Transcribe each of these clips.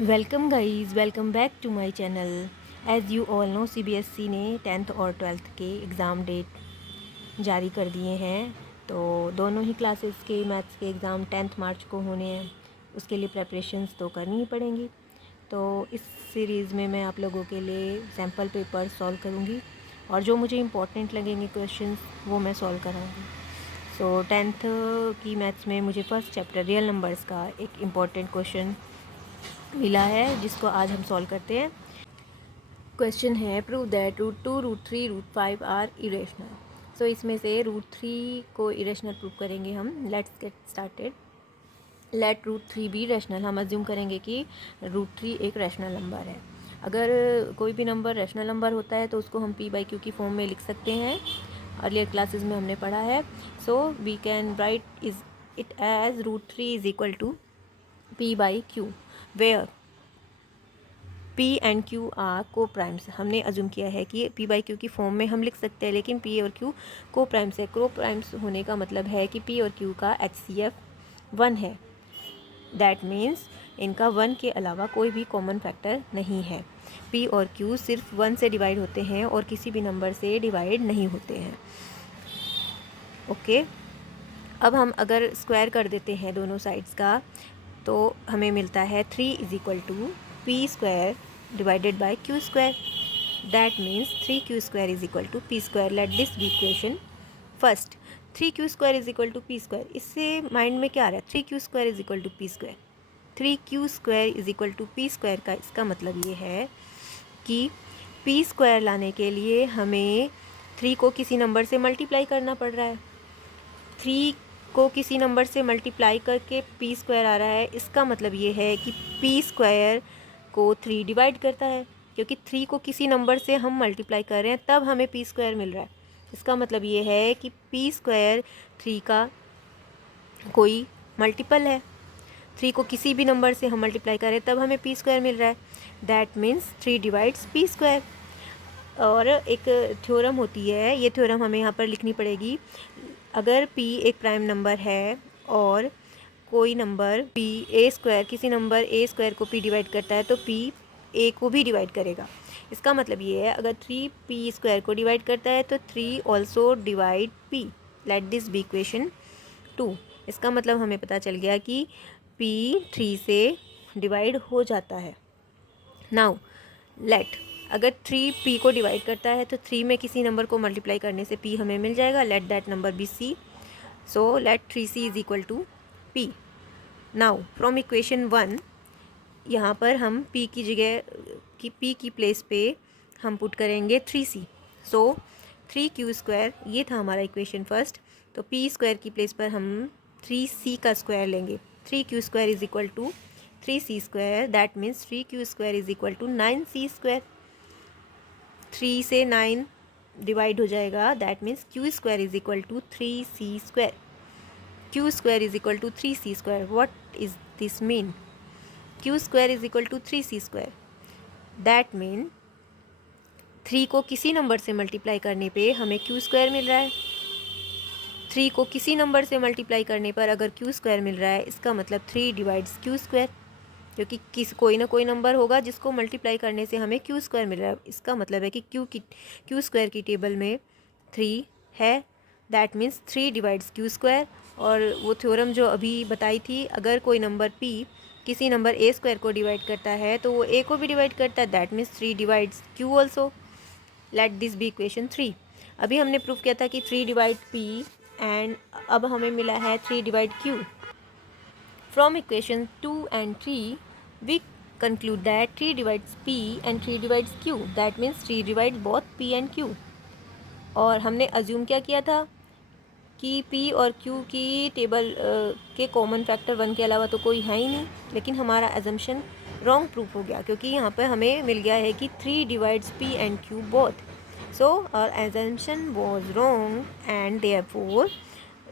Welcome guys, welcome back to my channel. As you all know CBSE ने 10th और 12th के exam date जारी कर दिए हैं। तो दोनों ही क्लासेस के मैथ्स के एग्ज़ाम 10th मार्च को होने हैं। उसके लिए प्रेपरेशंस तो करनी ही पड़ेंगी। तो इस सीरीज़ में मैं आप लोगों के लिए सैम्पल पेपर सॉल्व करूँगी और जो मुझे इम्पोर्टेंट लगेंगे क्वेश्चंस वो मैं सॉल्व कराऊँगी। सो 10th की मैथ्स में मुझे फर्स्ट चैप्टर रियल नंबर्स का एक इम्पॉर्टेंट क्वेश्चन मिला है जिसको आज हम सॉल्व करते हैं। क्वेश्चन है प्रूव दैट √2, √3, √5 आर इरेशनल। सो इसमें से √3 को इरेशनल प्रूव करेंगे हम। Let's get started. लेट √3 भी रैशनल। हम अज्यूम करेंगे कि √3 एक रैशनल नंबर है। अगर कोई भी नंबर रैशनल नंबर होता है तो उसको हम p/q की फॉर्म में लिख सकते हैं। अर्लियर क्लासेस में हमने पढ़ा है। So we can write it as √3 is equal to p/q where P and Q are को प्राइम्स। हमने अज्यूम किया है कि p/q की फॉर्म में हम लिख सकते हैं, लेकिन P और Q को प्राइम्स है। को प्राइम्स होने का मतलब है कि P और Q का HCF 1 है। दैट मीन्स इनका 1 के अलावा कोई भी कॉमन फैक्टर नहीं है। P और Q सिर्फ 1 से डिवाइड होते हैं और किसी भी नंबर से डिवाइड नहीं होते हैं। ओके अब हम अगर स्क्वायर कर देते हैं दोनों साइड्स का तो हमें मिलता है 3 is equal to p² divided by q²। That means 3q² is equal to p²। Let this be equation first. 3q² is equal to p²। इससे माइंड में क्या आ रहा है? 3q² is equal to p²। 3q² is equal to p² का इसका मतलब ये है कि p² लाने के लिए हमें 3 को किसी नंबर से मल्टीप्लाई करना पड़ रहा है। 3 को किसी नंबर से मल्टीप्लाई करके p² आ रहा है। इसका मतलब ये है कि p² को 3 डिवाइड करता है, क्योंकि 3 को किसी नंबर से हम मल्टीप्लाई कर रहे हैं तब हमें p² मिल रहा है। इसका मतलब ये है कि p² 3 का कोई मल्टीपल है। 3 को किसी भी नंबर से हम मल्टीप्लाई करें तब हमें p² मिल रहा है। That means 3 divides p²। और एक थ्योरम होती है, ये थ्योरम हमें यहाँ पर लिखनी पड़ेगी। अगर p एक प्राइम नंबर है और कोई नंबर p² किसी नंबर a² को p डिवाइड करता है तो p a को भी डिवाइड करेगा। इसका मतलब ये है अगर 3 p² को डिवाइड करता है तो 3 also divide p। Let this be equation 2। इसका मतलब हमें पता चल गया कि p 3 से डिवाइड हो जाता है। नाउ लेट अगर 3 p को डिवाइड करता है तो 3 में किसी नंबर को मल्टीप्लाई करने से p हमें मिल जाएगा। Let that number be c। So let 3c is equal to p। Now from equation 1 यहाँ पर हम p की जगह p की प्लेस पे हम पुट करेंगे 3c। सो 3q², ये था हमारा इक्वेशन फर्स्ट। तो p² की प्लेस पर हम 3c का स्क्वायर लेंगे। 3q² is equal to 3c²। That means 3q² is equal to 9c²। 3 से 9 डिवाइड हो जाएगा। That means q² is equal to 3c²। q² is equal to 3c²। What is this mean? q² is equal to 3c²। That mean 3 को किसी number से multiply करने पे हमें q² मिल रहा है। 3 को किसी नंबर से मल्टीप्लाई करने पर अगर q² मिल रहा है, इसका मतलब 3 डिवाइड्स q², क्योंकि कोई ना कोई नंबर होगा जिसको मल्टीप्लाई करने से हमें q² मिल रहा है। इसका मतलब है कि q² की टेबल में 3 है। That means 3 divides q²। और वो थ्योरम जो अभी बताई थी, अगर कोई नंबर p किसी नंबर a² को डिवाइड करता है तो वो a को भी डिवाइड करता है। That means 3 divides q also. Let this be equation 3। अभी हमने प्रूव किया था कि 3 डिवाइड p एंड अब हमें मिला है 3 divide q। From equation 2 and 3, we conclude that 3 divides p and 3 divides q. That means 3 divides both p and q. और हमने अज्यूम क्या किया था कि p और q की टेबल के कॉमन फैक्टर 1 के अलावा तो कोई है ही नहीं, लेकिन हमारा एजम्पशन रॉन्ग प्रूफ हो गया, क्योंकि यहाँ पर हमें मिल गया है कि 3 divides p and q both. So our assumption was wrong and therefore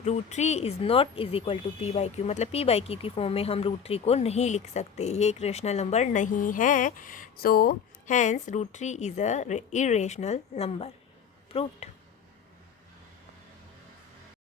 √3 is not is equal to p/q। मतलब p/q की फॉर्म में हम √3 को नहीं लिख सकते, ये एक रेशनल नंबर नहीं है। So hence √3 is a irrational number. Proved.